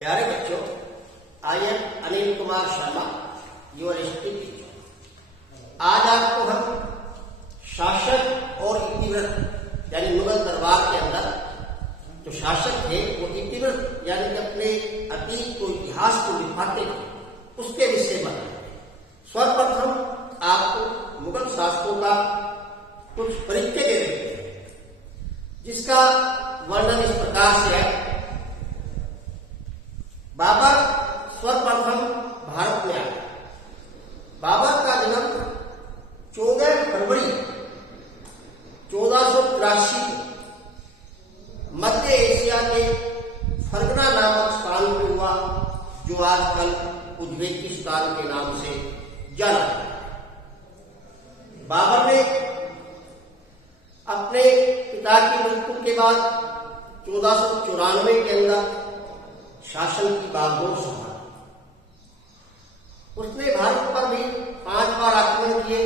प्यारे बच्चों, I am Anil Kumar Sharma, your history teacher. आज आपको हम शासक और इतिवृत्त यानी मुगल दरबार के अंदर जो शासक थे वो इतिवृत्त यानी कि अपने अतीत को, इतिहास को लिखाते थे, उसके विषय में सर्वप्रथम आपको मुगल शासकों का कुछ परिचय दे देते हैं, जिसका वर्णन इस प्रकार से है। बाबर सर्वप्रथम भारत में आए। बाबर का जन्म 14 फरवरी 1483 मध्य एशिया के फरगना नामक स्थान में हुआ, जो आजकल उज्बेकिस्तान के नाम से जाना जाता है। बाबर ने अपने पिता की मृत्यु के बाद 1494 के अंदर शासन की बागडोर संभाली। उसने भारत पर भी 5 बार आक्रमण किए,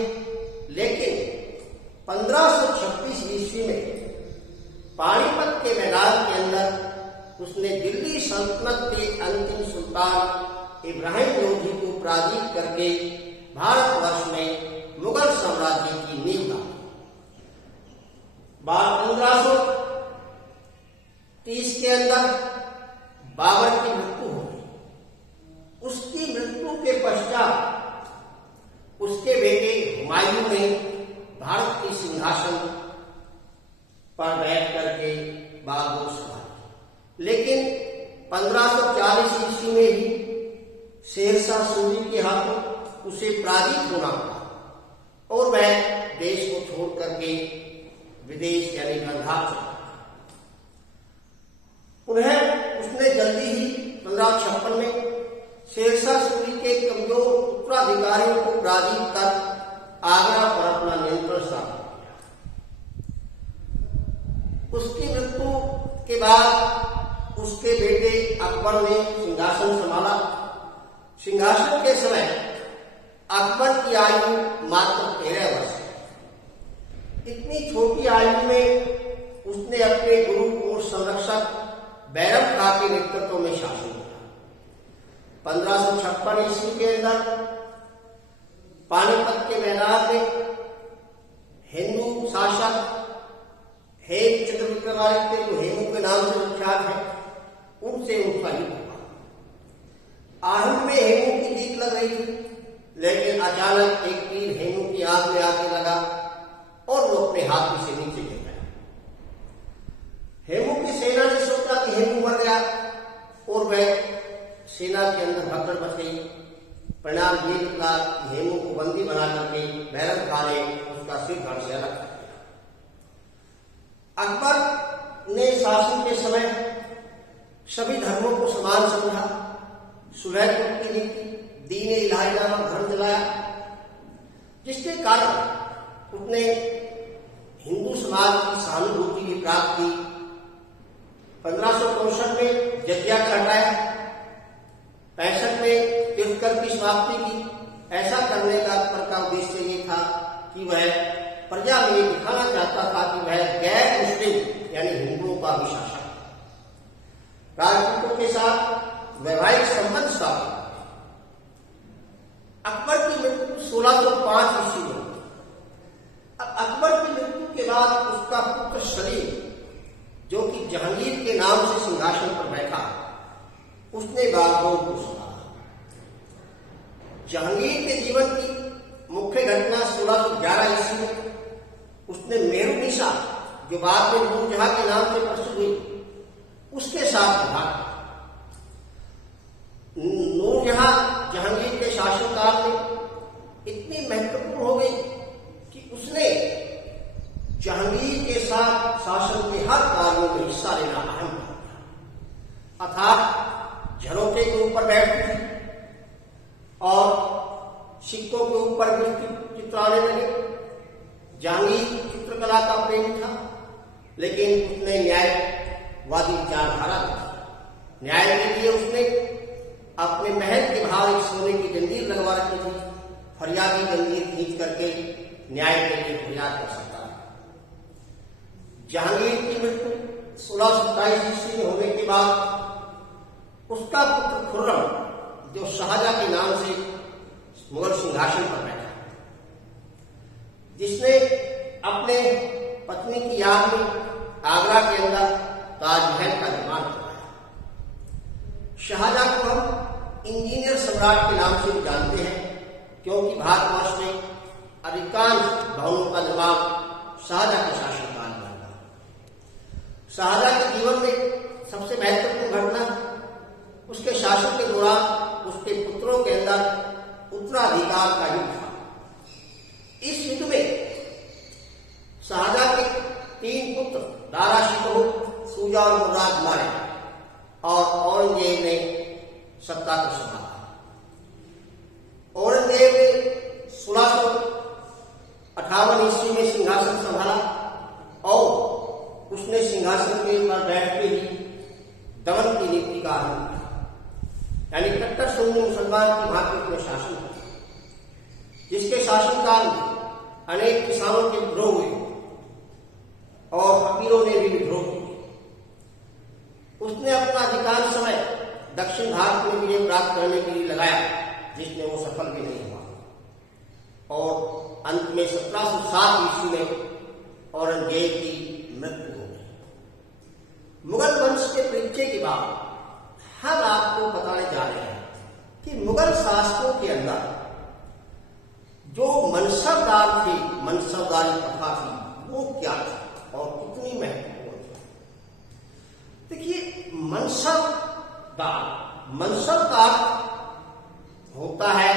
लेकिन 1536 ईस्वी में पानीपत के मैदान के अंदर उसने दिल्ली सल्तनत के अंतिम सुल्तान इब्राहिम लोधी को पराजित करके भारतवर्ष में मुगल साम्राज्य की नींव डाली। 1530 के अंदर बाबर की मृत्यु हो गई। उसकी मृत्यु के पश्चात उसके बेटे हुमायूं ने भारत की सिंहासन पर बैठ करके बागडोर संभाली, लेकिन 1540 ईस्वी में ही शेरशाह सूरी के हाथों उसे पराजित होना पड़ा और वह देश को छोड़ करके विदेश यानी गंधार चला। उन्हें उसने जल्दी ही 1556 में शेरशाह सूरी के कमजोर उत्तराधिकारियों को पराजित कर आगरा पर अपना नियंत्रण स्थापित किया। उसकी मृत्यु के बाद उसके बेटे अकबर ने सिंहासन संभाला। सिंहासन के समय अकबर की आयु मात्र 13 वर्ष। इतनी छोटी आयु में उसने अपने गुरु और संरक्षक बैरम खां के नेतृत्व में शासन किया। 1556 ईस्वी के अंदर पानीपत के मैदान में हिंदू शासक हेमचंद्र विक्रमादित्य, जो हेमू के नाम से विख्यात है, उनसे उनका युद्ध हुआ। आरंभ में हेमू की जीत लग रही थी, लेकिन अचानक एक तीर हेमू की आंख में आके लगा और वो अपने हाथ से नीचे गिर गया। हेमू की सेना ने सोचा कि हेमू मर गया और वह सेना के अंदर भगदड़ मच गई। परिणाम ये निकला कि हेमू को बंदी बना करके बैरम खां ने उसका सिर धड़ से अलग कर दिया। अकबर ने शासन के समय सभी धर्मों को समान समझा, सुलह की नीति, दीन इलाही नामक धर्म चलाया, जिसके कारण उसने हिंदू समाज की सहानुभूति की प्राप्त की। 1564 में जजिया कर हटाया, 65 में तीर्थकर की समाप्ति की। ऐसा करने का अकबर का उद्देश्य ये था कि वह प्रजा में दिखाना चाहता था कि वह गैर मुस्लिम यानी हिंदुओं का भी शासक है। राजपूतों के साथ वैवाहिक संबंध स्थापित। अकबर की मृत्यु 1605 ईस्वी में। अब अकबर की मृत्यु के बाद उसका पुत्र सलीम, जो कि जहांगीर के नाम से सिंहासन पर बैठा, उसने बागडोर को संभाला। जहांगीर के जीवन की मुख्य घटना 1611 ईस्वी में उसने मेहरुनिसा, जो बाद में नूरजहां के नाम से प्रसिद्ध हुई, उसके साथ विवाह किया। नूरजहां जहांगीर के शासनकाल में इतनी महत्वपूर्ण हो गई कि उसने जहांगीर के साथ शासन के हर कार्यों में हिस्सा लेना आरंभ कर दिया। अर्थात झरोखे के ऊपर बैठती थी और सिक्कों के ऊपर भी चित्राने लगे। जहांगीर चित्रकला का प्रेमी था, लेकिन उसने न्यायवादी विचारधारा दी। न्याय के लिए उसने अपने महल के बाहर एक सोने की जंजीर लगवा रखी थी। फरियादी जंजीर खींच करके न्याय के लिए फरियाद कर सकता है। जहांगीर की मृत्यु 1627 ईस्वी में होने के बाद उसका पुत्र खुर्रम, जो शाहजहां के नाम से मुगल सिंहासन पर बैठा, जिसने अपने पत्नी की याद में आगरा के अंदर ताजमहल का निर्माण करवाया। शाहजहां को हम इंजीनियर सम्राट के नाम से भी जानते हैं, क्योंकि भारतवर्ष में अधिकांश भवनों का निर्माण शाहजहां के शासनकाल में हुआ। शाहजहां के जीवन में सबसे महत्वपूर्ण घटना उसके शासन के दौरान उसके पुत्रों के अंदर उत्तराधिकार का युद्ध था। इस युद्ध में शाहजहां के 3 पुत्र दारा शिकोह, शुजा और मुर्राद मारे और औरंगजेब ने सत्ता को संभाला। औरंगजेब ने 1658 ईस्वी में सिंहासन संभाला और उसने सिंहासन के ऊपर बैठते ही दमन की नीति का आरंभ किया, यानी कट्टर सुन्नी मुसलमान की भांति उसने शासन किया, जिसके शासनकाल में अनेक किसानों के विद्रोह हुए और फकीरों ने भी विद्रोह किए। उसने अपना अधिकांश समय दक्षिण भारत में विजय प्राप्त करने के लिए लगाया, जिसमें वो सफल भी नहीं हुआ और अंत में 1707 ईस्वी में औरंगजेब की मृत्यु हो गई। मुगल वंश के परिचय के बाद हम आपको बताने जा रहे हैं कि मुगल शासकों के अंदर जो मनसबदार थे, मनसबदारी प्रथा थी, वो क्या थी और कितनी महत्वपूर्ण थी। देखिए, मनसबदार होता है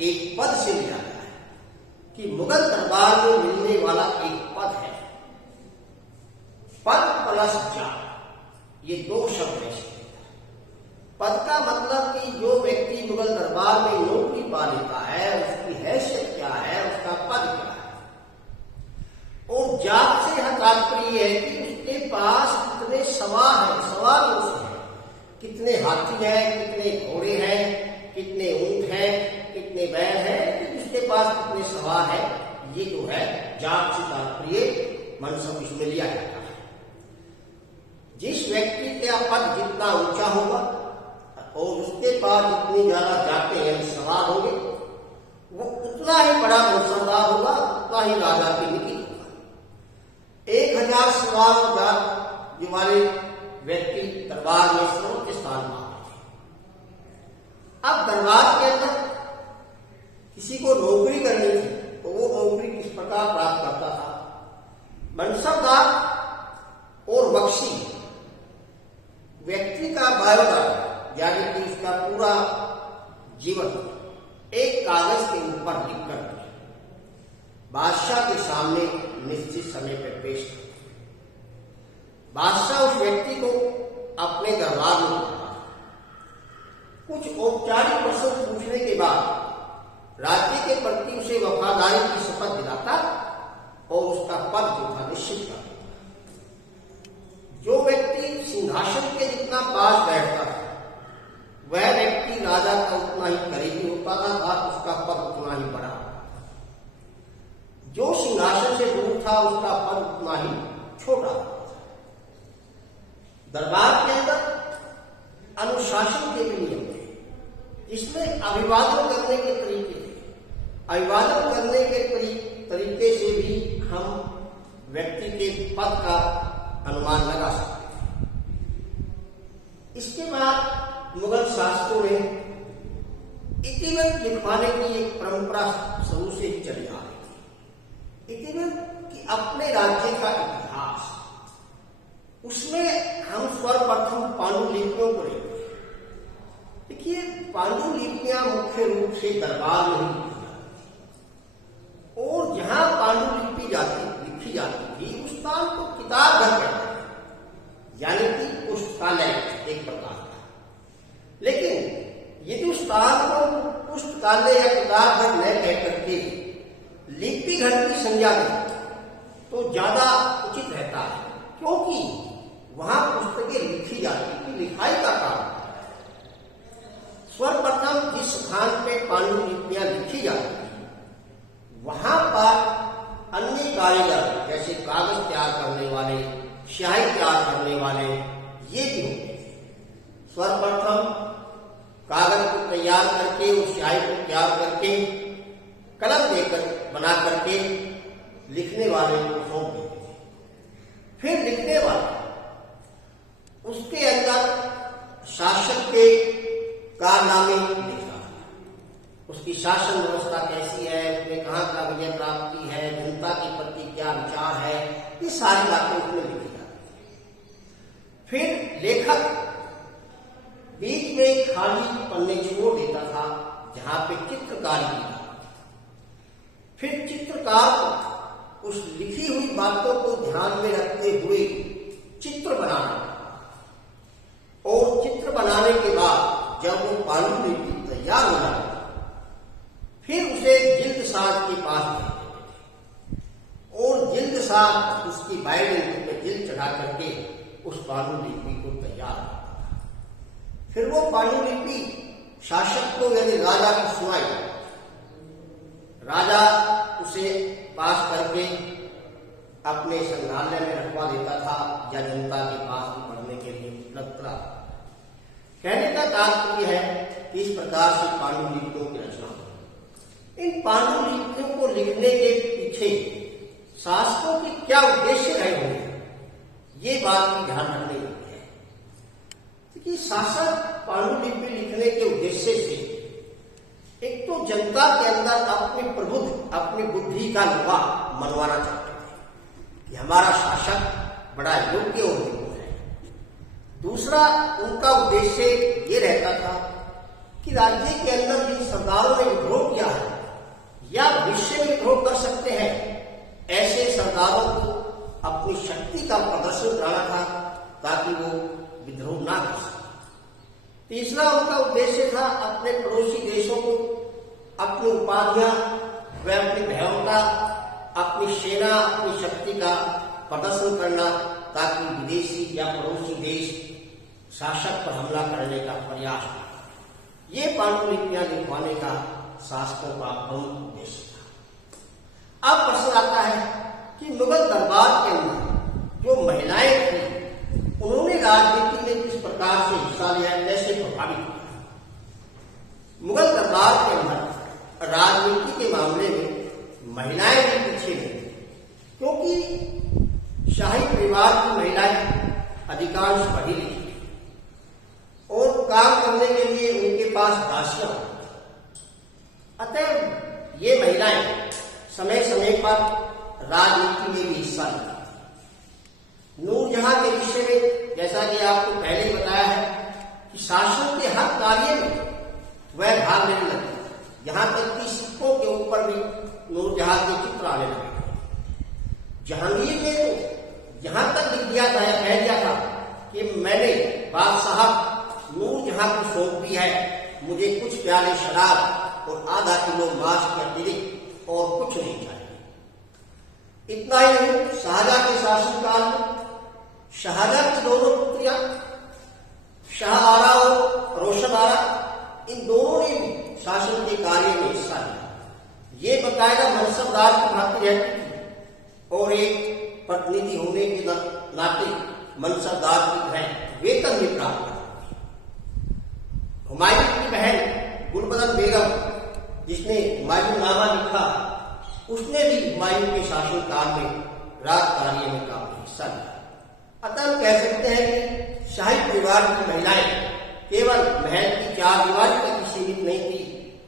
एक पद से लिया जाता है कि मुगल दरबार में मिलने वाला एक पद है। पद प्लस जात, ये 2 शब्द है। पद का मतलब कि जो व्यक्ति मुगल दरबार में नौकरी पा लेता है, उसकी हैसियत क्या है, उसका पद क्या है। और जात से यह तात्पर्य है कि उसके पास कितने सवार हैं, सवार उससे हैं, कितने हाथी हैं, कितने घोड़े हैं, कितने ऊंट हैं, कितने बैल हैं, कि उसके पास कितने सवार हैं। ये जो है जात से तात्पर्य मनसब इसमें लिया जाता है। जिस व्यक्ति का पद जितना ऊंचा होगा और उसके पास जितनी ज्यादा जाते हैं, सवार होंगे, वो उतना ही बड़ा मनसबदार होगा, उतना ही राजा के निकट होगा। 1000 सवार जात जो वाले व्यक्ति दरबार में सर्वोच्च स्थान पाते थे। अब दरबार के अंदर किसी को नौकरी करनी थी तो वो नौकरी किस प्रकार प्राप्त करता था। मनसबदार और बख्शी व्यक्ति का बायोडाटा, यानी कि उसका पूरा जीवन एक कागज के ऊपर लिखकर बादशाह के सामने निश्चित समय पर पेश करते। बादशाह उस व्यक्ति को अपने दरबार में बुलाता। कुछ औपचारिक प्रश्न पूछने के बाद राज्य के प्रति उसे वफादारी की शपथ दिलाता और उसका पद जो था निश्चित कर देता। जो व्यक्ति सिंहासन के जितना पास बैठता था, वह व्यक्ति राजा का उतना ही करीबी होता था और उसका पद उतना ही बड़ा होता था। जो सिंहासन से दूर था, उसका पद उतना ही छोटा होता था। दरबार के अंदर अनुशासन के भी नियम थे, इसमें अभिवादन करने के तरीके थे। अभिवादन करने के तरीके से भी हम व्यक्ति के पद का अनुमान लगा सकते हैं। इसके बाद मुगल शासकों ने इतिवृत्त लिखवाने की एक परंपरा शुरू से ही चली आ रही थी। इतिवृत्त कि अपने राज्य का इतिहास, उसमें हम सर्वप्रथम पांडुलिपियों को लेते हैं। देखिए, पांडुलिपियां मुख्य रूप से दरबार में ही लिखी जाती थी और जहां पांडुलिपि लिखी जाती थी उस स्थान को किताब घर कहते हैं, यानी कि पुस्तकालय एक प्रकार का। लेकिन यदि उस स्थान को पुस्तकालय या किताब घर न कह करके लिपि घर की संज्ञा दें तो ज्यादा उचित रहता है, क्योंकि वहां पुस्तकें लिखी जाती थी, लिखाई का काम होता है। सर्वप्रथम जिस स्थान पे पांडुलिपियां लिखी जाती थी वहां पर अन्य कारीगर जैसे कागज तैयार करने वाले, स्याही तैयार करने वाले, ये भी होते थे। सर्वप्रथम तैयार करके कलम देकर बना करके लिखने वाले को सौंप देते थे। फिर लिखने वाला उसके अंदर शासक के कारनामे लिखता था, उसकी शासन व्यवस्था कैसी है, उसने कहाँ का विजय प्राप्त की है, जनता के प्रति क्या विचार है, ये सारी बातें उसमें लिखी जाती थी। फिर लेखक बीच में खाली पन्ने छोड़ देता था जहां पे चित्रकारी की जाती थी। फिर चित्रकार उस लिखी हुई बातों को ध्यान में रखते हुए चित्र बनाना, और चित्र बनाने के बाद जब वो पांडुलिपि तैयार हो जाती फिर उसे जिल्द साज के पास भेज देते थे और जिल्द साज उसकी बाइंडिंग पे जिल्द चढ़ा करके उस पांडुलिपि को तैयार करता था। फिर वो पांडुलिपि शासक को यानी राजा को सुनाई, राजा उसे पास करके अपने संग्रहालय में रखवा देता था या जनता के पास पढ़ने के लिए उपलब्ध था। कहने का तात्पर्य है कि इस प्रकार से पांडुलिपियों की रचना हुई। इन पांडुलिपियों को लिखने के पीछे शासकों के क्या उद्देश्य रहे होंगे, ये बात भी ध्यान रखने योग्य है। क्योंकि शासक पांडुलिपि लिखने के उद्देश्य से एक तो जनता के अंदर अपनी प्रबुद्ध अपनी बुद्धि का लोहा मनवाना चाहते थे कि हमारा शासक बड़ा योग्य और निपुण है। दूसरा उनका उद्देश्य ये रहता था कि राज्य के अंदर जिन सरदारों ने विद्रोह किया है या विश्व में विद्रोह कर सकते हैं, ऐसे सरदारों को अपनी शक्ति का प्रदर्शन कराना था ताकि वो विद्रोह ना कर सके। तीसरा उनका उद्देश्य था अपने पड़ोसी देशों को अपनी उपाधियां व अपनी भव्यता, अपनी सेना, अपनी शक्ति का प्रदर्शन करना ताकि विदेशी या पड़ोसी देश शासक पर हमला करने का प्रयास हो। ये पांडुलिपियां लिखवाने का शासकों का प्रमुख उद्देश्य था। अब प्रश्न आता है कि मुगल दरबार के अंदर जो महिलाएं थी उन्होंने राजनीति में किस प्रकार से हिस्सा लिया, कैसे प्रभावित किया। मुगल दरबार के अंदर राजनीति के मामले में महिलाएं भी पीछे नहीं थी, क्योंकि शाही परिवार की महिलाएं अधिकांश पढ़ी लिखी थी और काम करने के लिए उनके पास दासियां होती। अतः ये महिलाएं समय समय पर राजनीति में भी हिस्सा लेती। नूरजहां के विषय में जैसा कि आपको पहले ही बताया है कि शासन के हर कार्य में वह भाग लेने लगी। यहां तक कि सिक्कों के ऊपर भी नूरजहां के चित्र आने लगे। जहांगीर ने तो यहां तक लिख दिया था या कह दिया था कि मैंने बादशाह नूरजहां को सौंप दी है, मुझे कुछ प्याले शराब और आधा किलो मांस के अतिरिक्त और कुछ नहीं चाहिए। इतना ही नहीं, शाहजहां के शासनकाल में शाहजहां की दोनों पुत्रियां शाह आरा और रोशन आरा, इन दोनों ने भी शासन के कार्य में हिस्सा लिया। ये बकायदा मनसबदार की भांति रहती थी और एक प्रतिनिधि होने के नाते मनसबदार की तरह वेतन भी प्राप्त करती थी। हुमायूं की बहन गुलबदन बेगम, जिसने हुमायूंनामा लिखा, उसने भी हुमायूं के शासनकाल में राज कार्य में काफी हिस्सा लिया। अतः हम कह सकते हैं कि शाही परिवार की महिलाएं केवल महल की चार दीवारी तक ही सीमित नहीं थी,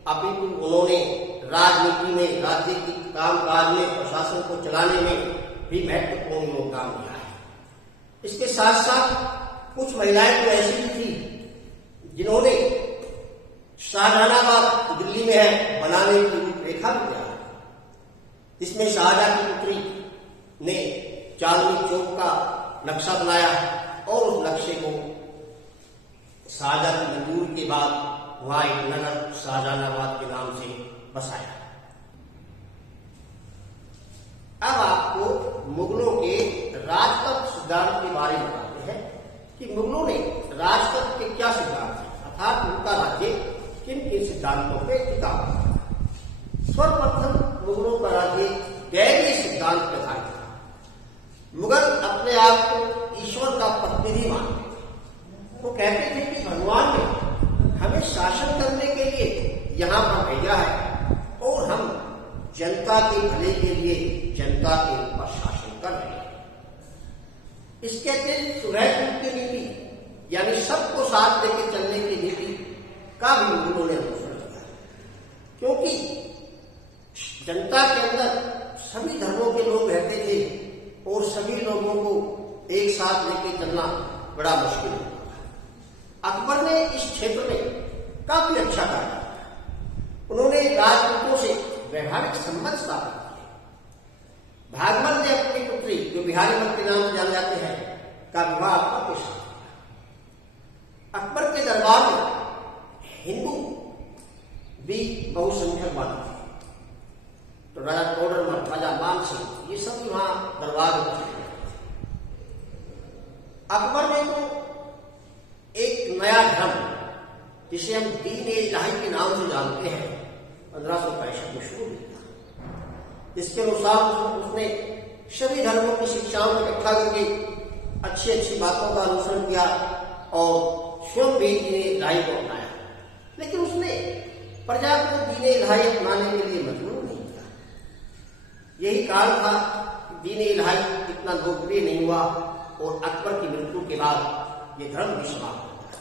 अपितु उन्होंने राजनीति में, राज्य की कामकाज में, प्रशासन को चलाने में भी महत्वपूर्ण योगदान दिया है। इसके साथ साथ कुछ महिलाएं तो ऐसी भी थी जिन्होंने शाहजहानाबाद दिल्ली में है बनाने की रूपरेखा भी दिया, जिसमें शाहजहां की पुत्री ने चांदनी चौक का नक्शा बनाया और उस नक्शे को शाहजहां की मंजूरी के बाद वहां एक नगर शाहजहानाबाद के नाम से बसाया। अब आपको मुगलों के राजतंत्र सिद्धांत के बारे में बताते हैं कि मुगलों ने राजतंत्र के क्या सिद्धांत थे, अर्थात उनका राज्य किन किन सिद्धांतों पे टिका हुआ था। सर्वप्रथम मुगलों का राज्य दैवीय सिद्धांत पर आधारित था। मुगल अपने आप को ईश्वर का प्रतिनिधि मानते थे। वो कहते थे कि भगवान ने हमें शासन करने के लिए यहाँ पर भेजा है और हम जनता के भले के लिए जनता के ऊपर शासन कर रहे हैं। इसके अतिरिक्त सुरैखुट की नीति यानी सबको साथ लेकर चलने की नीति का भी मुगलों ने अनुसरण किया, क्योंकि जनता के अंदर सभी धर्मों के लोग रहते थे और सभी लोगों को एक साथ लेकर चलना बड़ा मुश्किल होता था। अकबर ने इस क्षेत्र में काफी अच्छा कार्य किया। उन्होंने राजपूतों से वैवाहिक संबंध स्थापित किए। भागमल ने अपनी पुत्री, जो बिहारी मल के नाम से जाने जाते हैं, का विवाह अकबर के साथ किया। अकबर के दरबार में हिंदू भी बहुसंख्यक मानते थे, तो राजा टोडरमल, राजा मान सिंह, ये सब वहां दरबार में थे। अकबर ने तो एक नया धर्म, जिसे हम दीन इलाही के नाम से जानते हैं, 1565 में शुरू किया। इसके अनुसार उसने सभी धर्मों की शिक्षाओं को इकट्ठा करके अच्छी अच्छी बातों का अनुसरण किया और स्वयं भी दीन इलाही को अपनाया। लेकिन उसने प्रजा को दीन इलाही अपनाने के लिए मजबूर नहीं किया। यही कारण था कि दीन इलाही इतना लोकप्रिय नहीं हुआ और अकबर की मृत्यु के बाद ये धर्म भी समाप्त हो गया।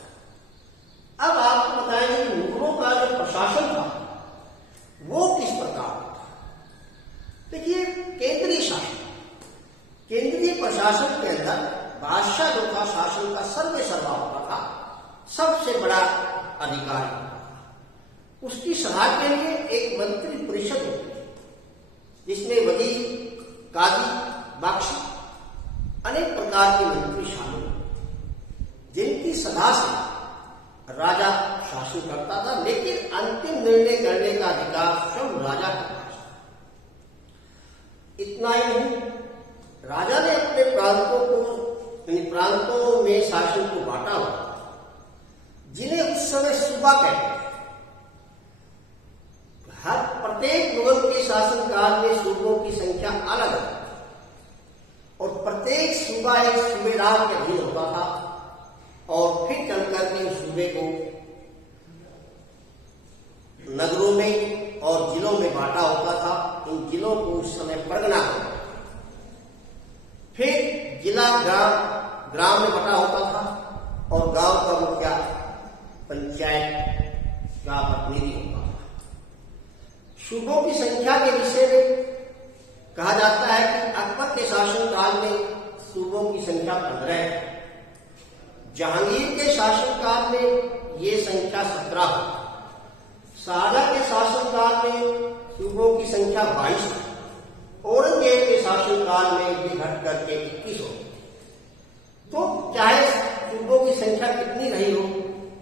अब आपको बताएंगे कि मुगलों का जो प्रशासन था वो किस प्रकार था। देखिए, केंद्रीय शासन, केंद्रीय प्रशासन के अंदर बादशाह जो था शासन का सर्वे सर्वा होता था, सबसे बड़ा अधिकारी होता था। उसकी सलाह के लिए एक मंत्री परिषद होती है, जिसमें वजीर, काजी, बख्शी, अनेक प्रकार के मंत्री शामिल होते, जिनकी सलाह से राजा शासन करता था, लेकिन अंतिम निर्णय करने का अधिकार स्वयं राजा के पास था। इतना ही नहीं, राजा ने अपने प्रांतों को, प्रांतों में शासन को बांटा हुआ, जिन्हें उस समय सूबा कहते थे। हर प्रत्येक मुगल के शासनकाल में सूबों की संख्या अलग अलग थी और प्रत्येक सूबा एक सूबेदार के अधीन होता था और फिर चलकर के उस सूबे को नगरों में और जिलों में बांटा होता था। इन जिलों को उस समय परगना कहते थे। फिर जिला ग्राम में बटा होता था और गांव का मुखिया पंचायत का प्रतिनिधि होता था। सूबों की संख्या के विषय में कहा जाता है कि अकबर के शासनकाल में सूबों की संख्या 15 है। जहांगीर के शासनकाल में ये संख्या 17 है। शाहजहां के शासनकाल में सूबों की संख्या 22 है। औरंगजेब के शासनकाल में ये घट करके 21 हो गई। तो चाहे सूबों की संख्या कितनी रही हो,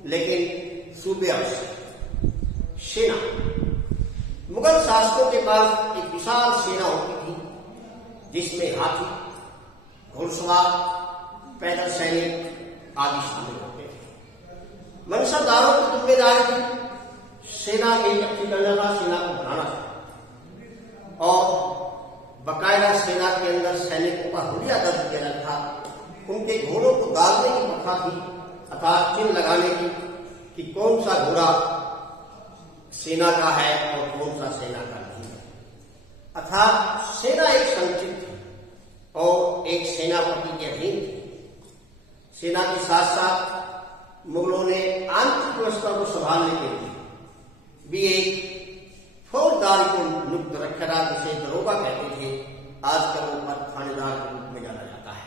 लेकिन सूबे अवश्य। सेना, मुगल शासकों के पास एक विशाल सेना होती थी, जिसमें हाथी, घुड़सवार, पैदल सैनिक आदि शामिल होते थे। मनसबदारों की जिम्मेदारी थी सेना की इकट्ठी करना था, सेना को बनाना था और बकायदा सेना के अंदर सैनिकों का हुलिया दर्ज किया था। उनके घोड़ों को डालने की प्रथा थी, अर्थात चिन्ह लगाने की कि कौन सा घोड़ा सेना का है और कौन सा सेना का नहीं है। अर्थात सेना एक संचित थी और एक सेनापति के अधीन थी। सेना के साथ साथ मुगलों ने आंतरिक व्यवस्था को संभालने के लिए भी एक फौजदार को नियुक्त रखा था, जिसे दरोगा कहते थे। आजकल वो पद थानेदार के रूप में जाना जाता है।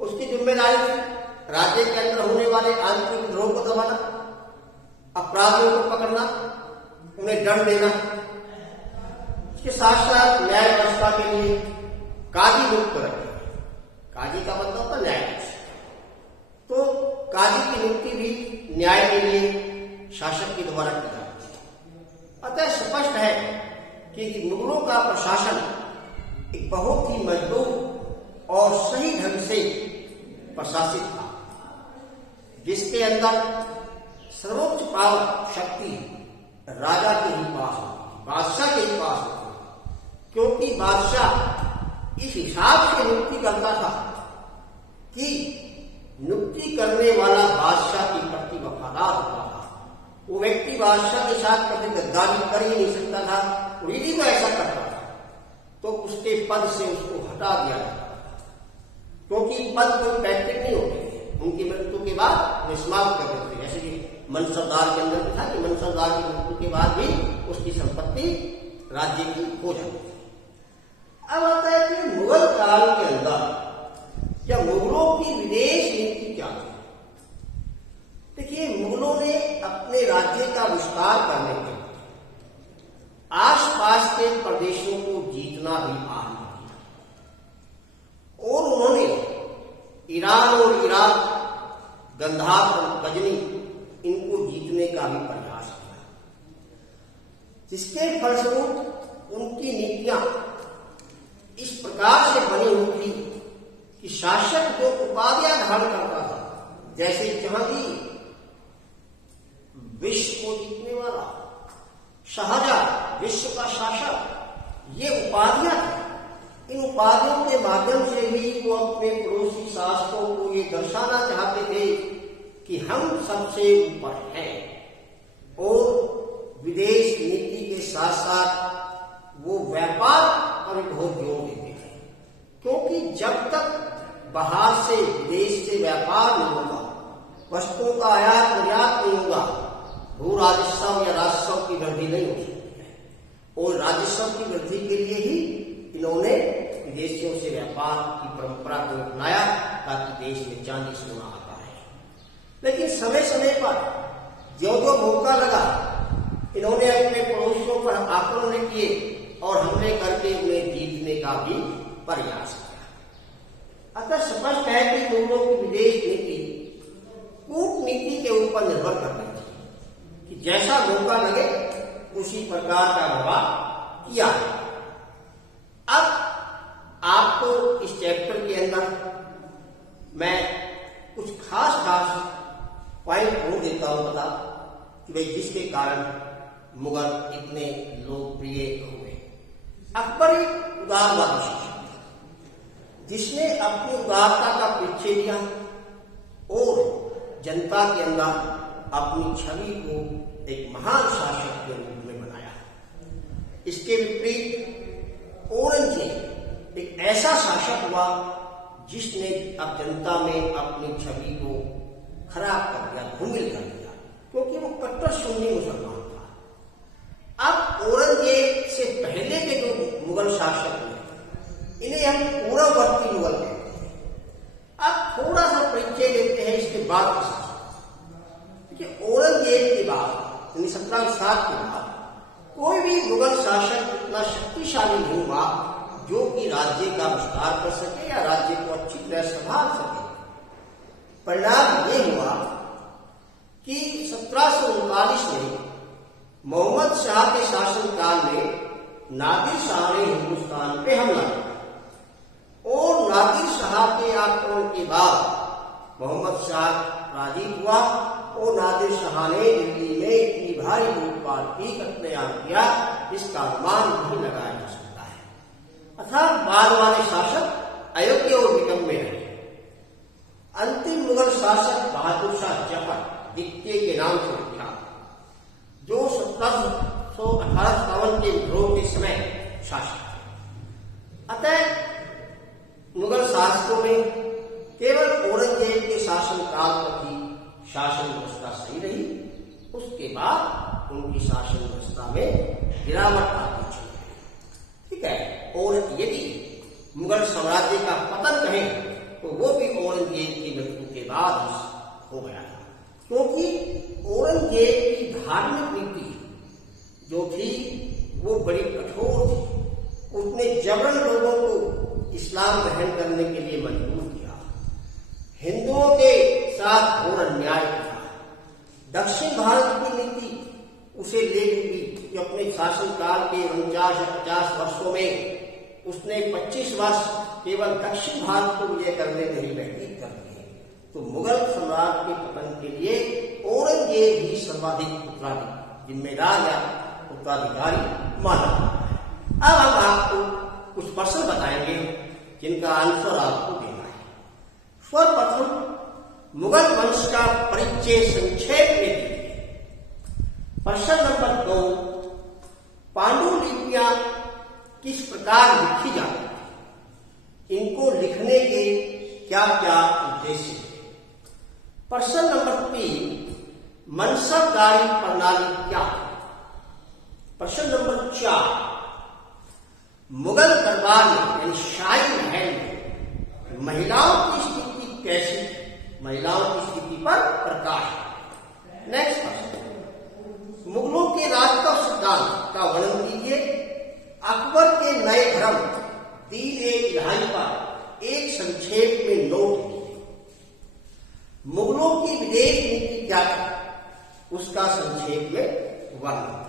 उसकी जिम्मेदारी थी राज्य के अंदर होने वाले आंतरिक विद्रोह को दबाना, अपराधियों को पकड़ना, उन्हें दंड देना। इसके साथ साथ न्याय व्यवस्था के लिए काजी नियुक्त रखे। काजी का मतलब होता न्यायाधीश। तो काजी की नियुक्ति भी न्याय के लिए शासक के द्वारा की जाती है। अतः स्पष्ट है कि मुगलों का प्रशासन एक बहुत ही मजबूत और सही ढंग से प्रशासित था, जिसके अंदर सर्वोच्च पावर शक्ति राजा के ही पास होती, बादशाह के ही पास होती, क्योंकि बादशाह इस हिसाब से नियुक्ति करता था कि नियुक्ति करने वाला बादशाह के प्रति वफादार होता था। वो व्यक्ति बादशाह के साथ कभी गद्दारी कर ही नहीं सकता था, यदि तो ऐसा करता था तो उसके पद से उसको हटा दिया जाता था, क्योंकि पद कोई पैतृक नहीं होते थे, उनकी मृत्यु के बाद वे समाप्त कर देते थे। जैसे कि मनसबदार के अंदर था कि मनसबदार की मृत्यु के बाद भी उसकी संपत्ति राज्य की हो जाती थी। अब आता है कि मुगल काल के अंदर या मुगलों की विदेश नीति क्या थी। देखिए, मुगलों ने अपने राज्य का विस्तार करने के लिए आसपास के प्रदेशों को जीतना भी आरंभ किया और उन्होंने ईरान और इराक, गंधार और गजनी इनको जीतने का भी प्रयास किया, जिसके फलस्वरूप उनकी नीतियां इस प्रकार से बनी हुई थी कि शासक जो उपाधियां धारण करता था, जैसे जहांगीर विश्व को जीतने वाला, शाहजहां विश्व का शासक, ये उपाधियां थी। इन उपाधियों के माध्यम से भी वो अपने पड़ोसी शासकों को ये दर्शाना चाहते थे कि हम सबसे ऊपर हैं, और विदेश नीति के साथ साथ वो व्यापार पर बहुत जोर देते थे, क्योंकि जब तक बाहर से विदेश से व्यापार नहीं होगा, वस्तुओं का आयात निर्यात नहीं होगा, भू राजस्व या राजस्व की वृद्धि नहीं हो सकती है। और राजस्व की वृद्धि के लिए ही इन्होंने विदेशियों से व्यापार की परंपरा को अपनाया, ताकि देश में चांदी सोना आता है। लेकिन समय समय पर जो जो मौका लगा, इन्होंने अपने पड़ोसियों पर आक्रमण किए और हमले करके उन्हें जीतने का भी प्रयास किया। अतः स्पष्ट है कि मुगलों की विदेश नीति कूटनीति के ऊपर निर्भर करती थी कि जैसा मौका लगे उसी प्रकार का व्यवहार किया है। अब आपको इस चैप्टर के अंदर मैं कुछ खास पॉइंट बोल देता हूं, बता कि भाई जिसके कारण मुगल इतने लोकप्रिय हुए। अकबर एक उदारवादी शासक था, जिसने अपनी उदारता का पीछे लिया और जनता के अंदर अपनी छवि को एक महान शासक के रूप में बनाया। इसके विपरीत औरंगजेब एक ऐसा शासक हुआ जिसने अब जनता में अपनी छवि को खराब कर दिया, धूमिल कर दिया, क्योंकि वो कट्टर सुन्नी मुसलमान था। अब औरंगजेब से पहले के जो मुगल शासक थे, इन्हें हम पूर्ववर्ती मुगल कहते हैं। अब थोड़ा सा परिचय लेते हैं इसके बाद की। औरंगजेब के बाद 1760 के बाद कोई भी मुगल शासक इतना शक्तिशाली नहीं हुआ जो कि राज्य का विस्तार कर सके या राज्य को अच्छी तरह संभाल सके। परिणाम ये हुआ कि 1739 में मोहम्मद शाह के शासनकाल में नादिर शाह ने हिंदुस्तान पे हमला किया और नादिर शाह के आक्रमण के बाद मोहम्मद शाह राजी हुआ और नादिर शाह ने दिल्ली में इतनी भारी लूटपाट की कत्लेआम किया, इसका अनुमान नहीं लगाया जा सकता है। अर्थात बाद वाले शासक अयोग्य और निकम्मे रहे। अंतिम मुगल शासक बहादुर शाह जफर द्वितीय के नाम से विख्यात, जो 1758 के विद्रोह के समय शासक थे। अतः मुगल शासकों ने केवल औरंगजेब के शासनकाल तक ही शासन व्यवस्था सही रही, उसके बाद उनकी शासन व्यवस्था में गिरावट आती चली गई। ठीक है। और यदि मुगल साम्राज्य का पतन कहें तो वो भी औरंगजेब की मृत्यु के बाद हो गया था, क्योंकि औरंगजेब की धार्मिक नीति जो थी वो बड़ी कठोर थी। उसने जबरन लोगों को इस्लाम ग्रहण करने के लिए मजबूर किया, हिंदुओं के साथ घोर अन्याय किया। दक्षिण भारत की नीति उसे ले चुकी कि अपने शासनकाल के 49-50 वर्षों में उसने 25 वर्ष केवल दक्षिण भारत को विजय करने में ही व्यतीत कर दिए। तो मुगल सम्राट के पतन के लिए औरंगजेब ही सर्वाधिक जिम्मेदार या उत्तराधिकारी माना जाता है। अब हम आपको कुछ प्रश्न बताएंगे जिनका आंसर आपको देना है। सर्वप्रथम मुगल वंश का परिचय संक्षेप में दीजिए। क्या क्या उद्देश्य थे। प्रश्न नंबर 3, मनसबदारी प्रणाली क्या है। प्रश्न नंबर 4, मुगल दरबार में यानी शाही महल में महिलाओं की स्थिति कैसी, महिलाओं की स्थिति पर प्रकाश। नेक्स्ट प्रश्न, मुगलों के राजतत्व सिद्धांत का वर्णन कीजिए। अकबर के नए धर्म दीन-ए-इलाही पर एक संक्षेप में नोट कीजिए। मुगलों की विदेश नीति क्या थी, उसका संक्षेप में वर्णन।